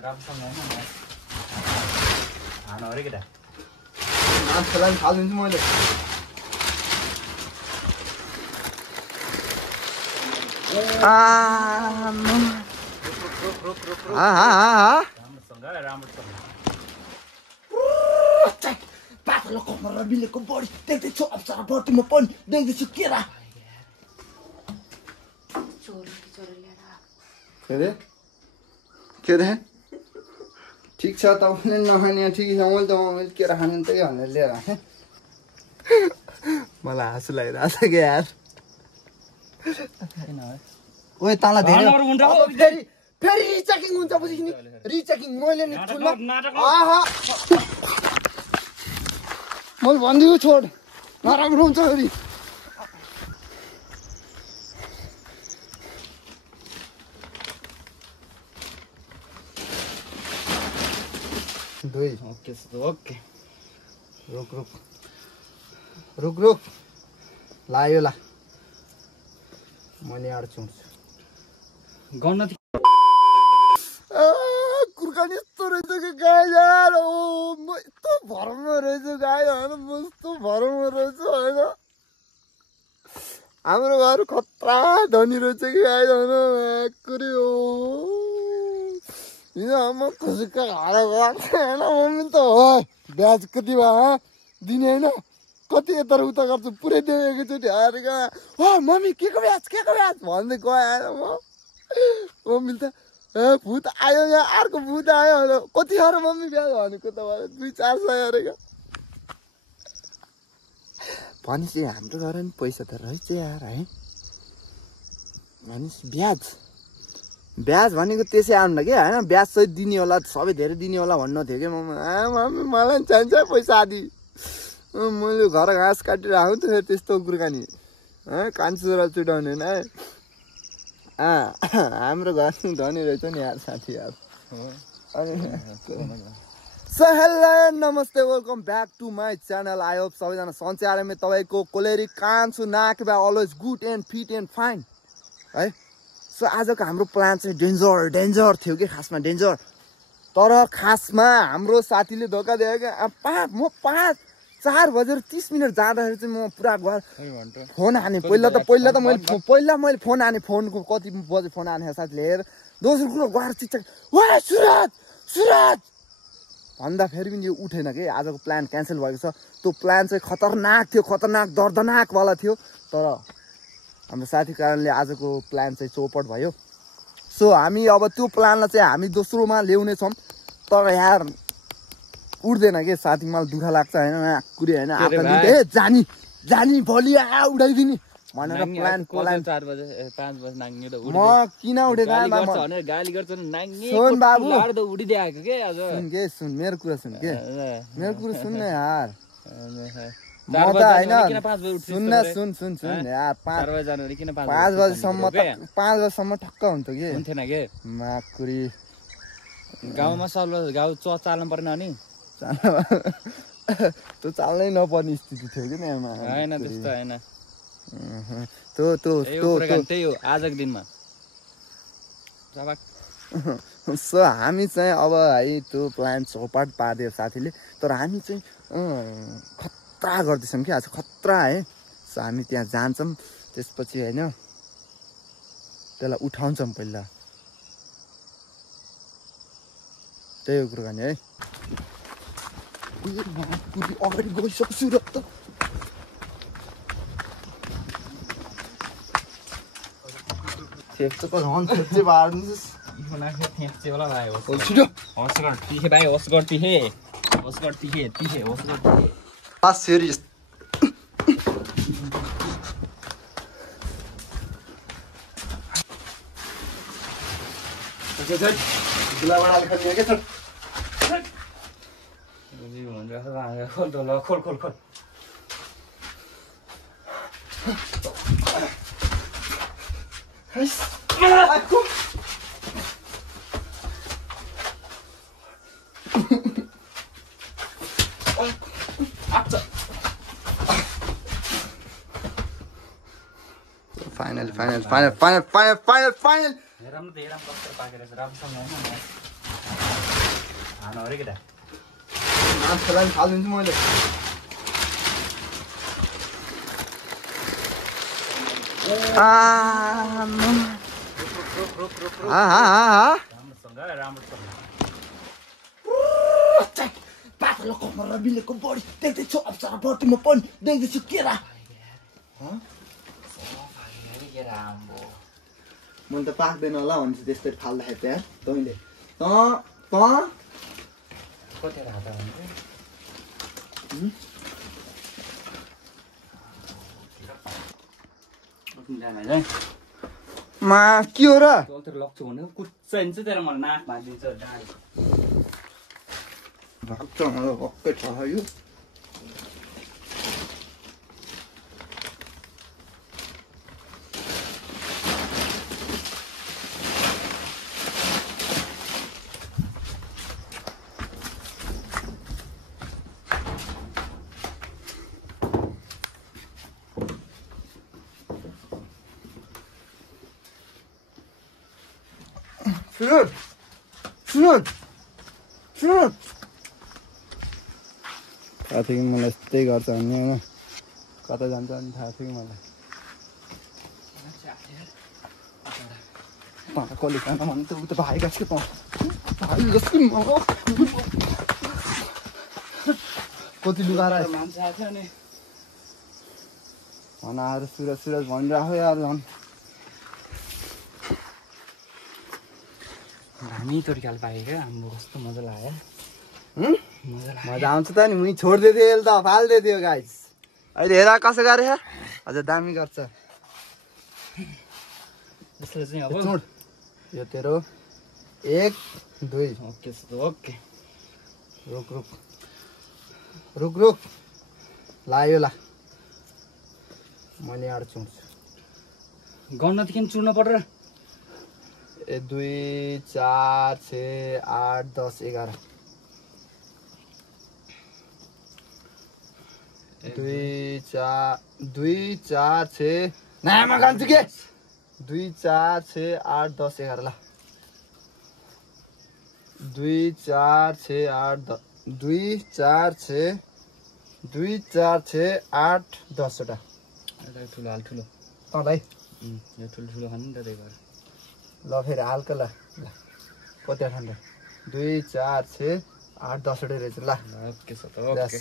राम्रोसँग हैन हान अरे केटा नाचलाई थालिदिन्छु मैले पातलो कमर मिलेको बढी देख्दैछु अप्सरा बर्तीमा पनि देख्दैछु केरा के रे ठिक छ तपाईँले नखाने ठिकै छ मैले त मैले केरा खाने त्यही भनेर लिएर आएँ मलाई हाँसु लागिरहेको छ कि यार ओए तँलाई धेरै फेरि फेरि रिचेकिङ हुन्छ बुझिस् नि रिचेकिङ मैले नि मैले भनिदिएको छोड नराम्रो हुन्छ फेरि दुई ओके ओके रुक रुक रुक रुक लायो ला मैले अड्छु गर्न कुर्कानी यस्तो रहेछ कि गाई यार ओ म यस्तो भरमा रहेछ गाई होइन म यस्तो भरमा रहेछ होइन हाम्रो घर खतरा धनी रहेछ कि गाई होइन कुरी हो हिजो आमा खुसीका घर गएको होइन मम्मी त हो ब्याज कति भयो दिने होइन कति यता उता गर्छु पुरै दियो एकैचोटि हारेका हो मम्मी के को ब्याज भन्दै गएर म मम्मी त ए भूत आयो यहाँ अर्को भूत आयो कति अरे मम्मी ब्याज भनेको त 200-400 अरेको भनेपछि हाम्रो घर नि पैसा त रहेछ यार है भनेपछि ब्याज भनेको त्यसै आउनु कि होइन ब्याज सहित दिने होला सबै धेरै दिने होला भन्नु थियो कि मम्मी मलाई नि चाहिन्छ पैसा आदि मैले घर घाँस काटेर आउँ त फेरि त्यस्तो कुर्कानी कान्छो छोरा चुटाउने होइन हाम्रो घर धनी रहेछ नि यार साथी यार सो हेलो नमस्ते welcome back to my channel I hope सबैजना सन्चै आरामले तपाईँको कोलेरी कान्छु नाक बा always good and fit and fine है सो आजको हाम्रो प्लान चाहिँ डेन्जर थियो कि खासमा डेन्जर तर खासमा हाम्रो साथीले धोका दियो कि 4 बजेर 30 मिनट जाँदाखेरि चाहिँ म पुरा घर फोन हाने पहिला त मैले फोन हाने फोनको कति बजे फोन हाने साथीले हेर दोस्रो कुरो गएर चिच्चा वा सुरज भन्दा फेरि पनि यो उठेन कि आजको प्लान क्यान्सल भएको छ त्यो प्लान चाहिँ खतरनाक थियो दर्दनाकवाला थियो तर हाम्रो साथी कारणले आजको प्लान चाहिँ चौपट भयो सो हामी अब त्यो प्लानलाई चाहिँ हामी दोस्रोमा ल्याउने छौँ तर यार उड्दैन के साथी मलाई दुःख लाग्छ होइन कुरी होइन जानी भोलि उडाइदिने भनेर प्लान 4 बजे 5 बजे नाङ्गे त म किन उडेको गाली गर्छ नाङ्गे सुन बाबु उडिदिएको के आज सुन मेरो कुरा सुन न यार म त हैन सुन यार 5 बजेसम्म ठक्क हुन्छ कि हुन्थेन के माकुरी गाउँमा सल्लो गाउँ चाल्नु पर्ने अनि त्यो चाल्नै नपर्ने स्थिति थियो कि हैन त्यस्तो हैन त्यही हो आजको दिनमा सो हामी चाहिँ अब है त्यो प्लान चौपट पारिदियो साथीले तर हामी चाहिँ खतरा गर्दैछौँ कि आज खतरा है सो हामी त्यहाँ जान्छौँ त्यसपछि होइन त्यसलाई उठाउँछौँ पहिला त्यही हो कुरो गर्ने है अगाडि गइसक्छु र त ठेक्चोको झन् ठेक्चे बार्नुहोस् serious खोल Final. हेरम कस्तो पाकेर राम्रोसँग हैन खानु अरे केटा मान्छेलाई पनि थालिदिन्छु मैले पातलो कमर र बिलेको बडी देख्दैछु अप्सरा बर्तीमा पनि देख्दैछु केरा मैले त पाक्दैन होला भनेपछि त्यस्तै फाल्दाखेरि त्यहाँ तैँले मा के हो र लग्छु भने कुच्चाइन्छ तेरो मलाई नाकमा दिन्छ भक्कै छ यो सुन थाहा थियो कि मलाई यस्तै गर्छ भन्ने होइन कता जान्छ भने थाहा थियो कि मलाई कसले खान भन्छ उ त भाइ गाछ भाइ जस्तो कति लुगाएर मान्छे आएको थियो नि भन आएर सुरज भनिरहेको यार झन् हामी तरिकाले पाएँ क्या हाम्रो कस्तो मजा लाग्यो मजा आउँछ त नि मुनि छोड्दै थियो यसले त फाल्दै थियो गाइस अहिले हेर कसो गरे अझ दामी गर्छ यसले चाहिँ अब छोड यो तेरो 1 2 ओके ओके रुक लायो ला मैले यहाँ चुन्छु गर्न त किन चुर्नु पर्यो 1 2 4 6 8 10 11 2 4 6 नामा गान्छु के 2 4 6 8 10 11 ला 2 4 6 8 2 4 6 8 10 वटा ठुलो हाल ठुलो तँलाई यो ठुलो खानु नि त त्यही भएर ल फेरि हालका ल कति ठान्डा 2 4 6 8 10 वटा रहेछ ल ओके सर ओके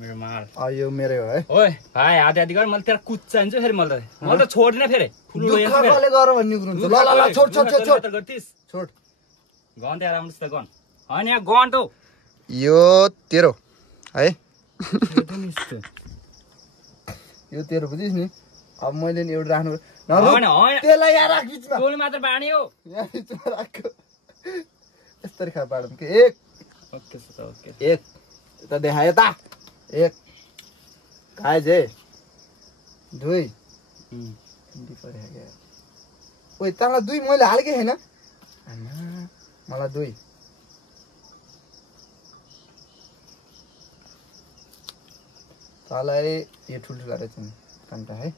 मेरो माल यो मेरै हो है ओए भाइ आधी गर मैले तेरो कुच्चाइन्छु फेरि मैले त छोड्दिन फेरि दुःखले गर भन्ने कुरो हुन्छ ल छोड गन त्यहाँ राम्रो त गन होइन यहाँ गन त यो तेरो है यो तेरो बुझिस् नि अब मैले नि एउटा राख्नु त्यसलाई यहाँ राख बिचमा टोली मात्र बाँड्ने हो यहाँ बिचमा राख्यो यस्तरी खा बाँडौँ कि 1 ओके सर ओके 1 यता देखायो त 1 गाइज है 2 ओइ तँलाई 2 मैले हालेकै छैन मलाई 2 तँलाई यो ठुल्ठुलो रहेछ नि कान्टा है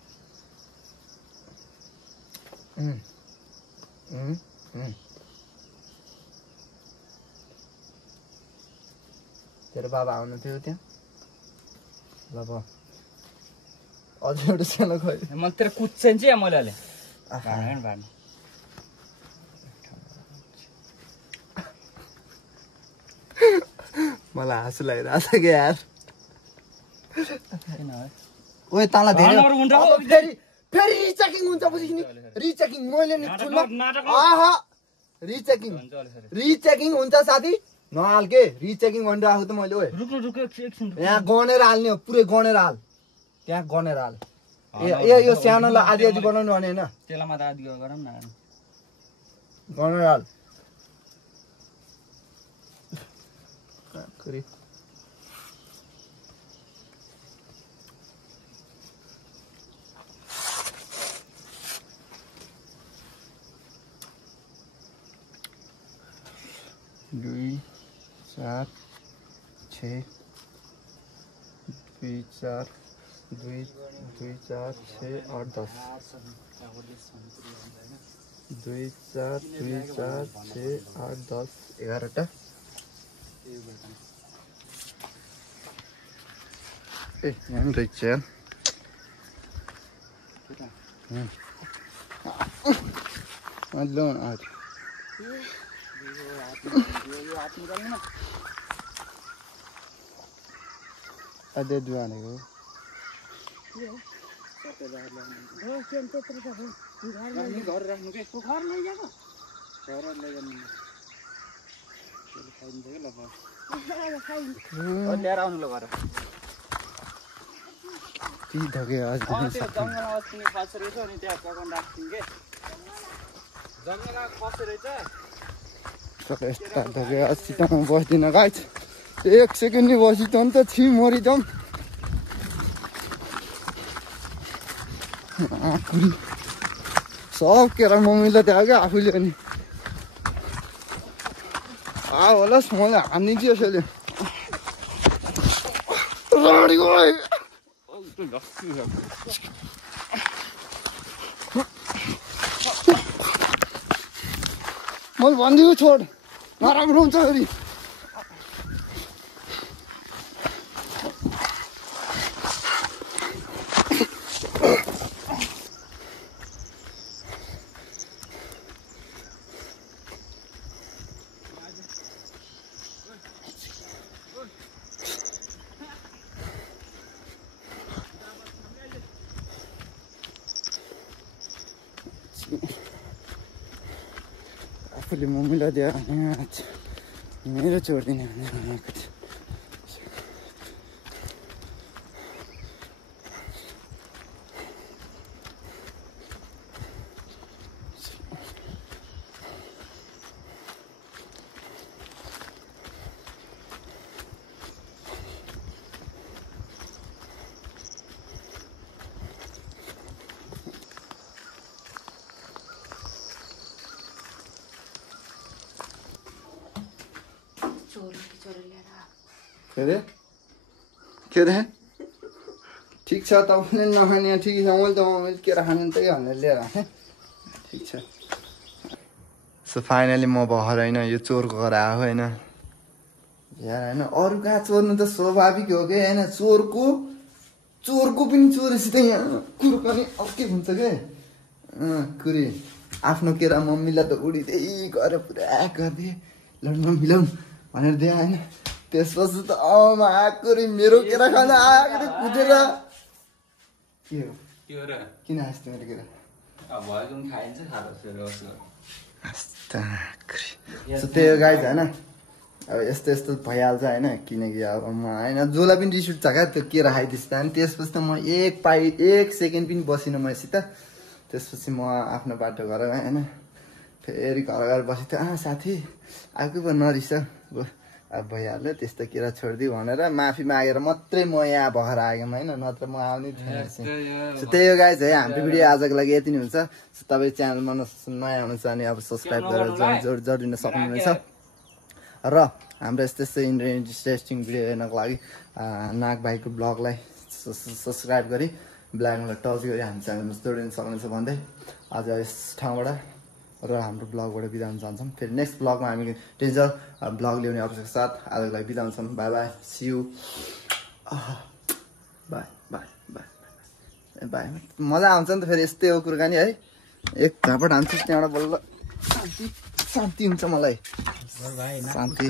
तेरो बाबा आउनु थियो त्यहाँ ल अब अझ एउटा सानो खै मैले तेरो कुच्चाइन्छु या मैले अहिले बाँड्ने मलाई हाँसु लागिरहेको छ कि यार ओए तँलाई धेरै फेरि रिचेकिङ हुन्छ बुझिस् नि रिचेकिङ मैले नि रिचेकिङ हुन्छ साथी नहाल के रिचेकिङ भनिरहेको त मैले ओए यहाँ गनेर हाल्ने हो पुरै गनेर हाल त्यहाँ गनेर हाल यो सानोलाई आधी आधी बनाउनु भने होइन त्यसलाई मात्र आधी गरौँ न गनेर हाल दुई चार छः 2 4 2 4 6 8 10 2 4 2 4 6 8 10 11टा ए यहाँ पनि रहेछ यार अझै दुआ भनेको घर राख्नु के घर लैजानु घर लैजानु ल्याएर आउनु ल घर कि धके आज जङ्गलमा अस्ति खसेर रहेछ अनि त्यहाँ पकाउनु राख्छौँ के जङ्गलमा खसेर रहेछ सबै यस्ता धके अस्ति त म बस्दिनँ गाइस एक सेकेन्ड नि बसी त अन्त छि मरि जाउँ आखुरी सब केरा मम्मीलाई त्यहाँ क्या आफूले अनि होलास् मलाई हानिदियो यसैले मैले भनिदिएको छोड नराम्रो हुन्छ फेरि आफूले मम्मीलाई दियो मेरो छोडिदिने भनेर भनेको थियो के अरे ठिक छ तपाईँले नखाने ठिकै छ मैले त मैले के खाने त्यही भनेर लिएर आएँ ठिक छ सो फाइनली म भएर होइन यो चोरको घर आयो होइन यार होइन अरू कहाँ चोर्नु त स्वाभाविक हो कि होइन चोरको पनि चोरेसित यहाँ कुरो पनि अर्कै हुन्छ के कुरी आफ्नो केरा मम्मीलाई त उडिँदै गएर पुरा गरिदिए लड्नु मिलाउनु भनेर दिए होइन त्यसपछि त आकुरी मेरो केरा खान आएको कुदेर के हो किन हाँस्थ्यो मेरो केरा त्यही हो गाइज होइन अब यस्तो यस्तो भइहाल्छ होइन किनकि अब म होइन जसलाई पनि रिस उठ्छ क्या त्यो केरा खाइदिएछ अनि त्यसपछि त म एक सेकेन्ड पनि बसिनँ मसित त्यसपछि म आफ्नो बाटो गरेर होइन फेरि घर गएर बसेको थिएँ साथी आएको पो नरिस अब भइहाल्यो त्यस्तो केरा छोडिदियो भनेर माफी मागेर मात्रै म यहाँ भएर आएँ होइन नत्र म आउने थिएन सो त्यही हो गाइज है हाम्रो भिडियो आजको लागि यति नै हुन्छ सो तपाईँ च्यानलमा नयाँ हुनुहुन्छ भने अब सब्सक्राइब गरेर जोडिदिन सक्नुहुनेछ र हाम्रो यस्तो यस्तो इन्ट्रेस्टिङ भिडियो हेर्नको लागि नाग भाइको ब्लगलाई सब्सक्राइब गरी ब्ल्याकलाई टच गरी हामी च्यानलमा जोडिन सक्नुहुन्छ भन्दै आज यस ठाउँबाट र हाम्रो ब्लगबाट बिदा हुन चाहन्छौँ फेरि नेक्स्ट ब्लगमा हामी डेन्जर ब्लग ल्याउने अवसरको साथ आजको लागि बिदा हुन्छौँ bye bye see you bye bye bye bye मजा आउँछ नि त फेरि यस्तै हो कुराकानी है एक झापट हान्छु त्यहाँबाट बल्ल शान्ति हुन्छ मलाई शान्ति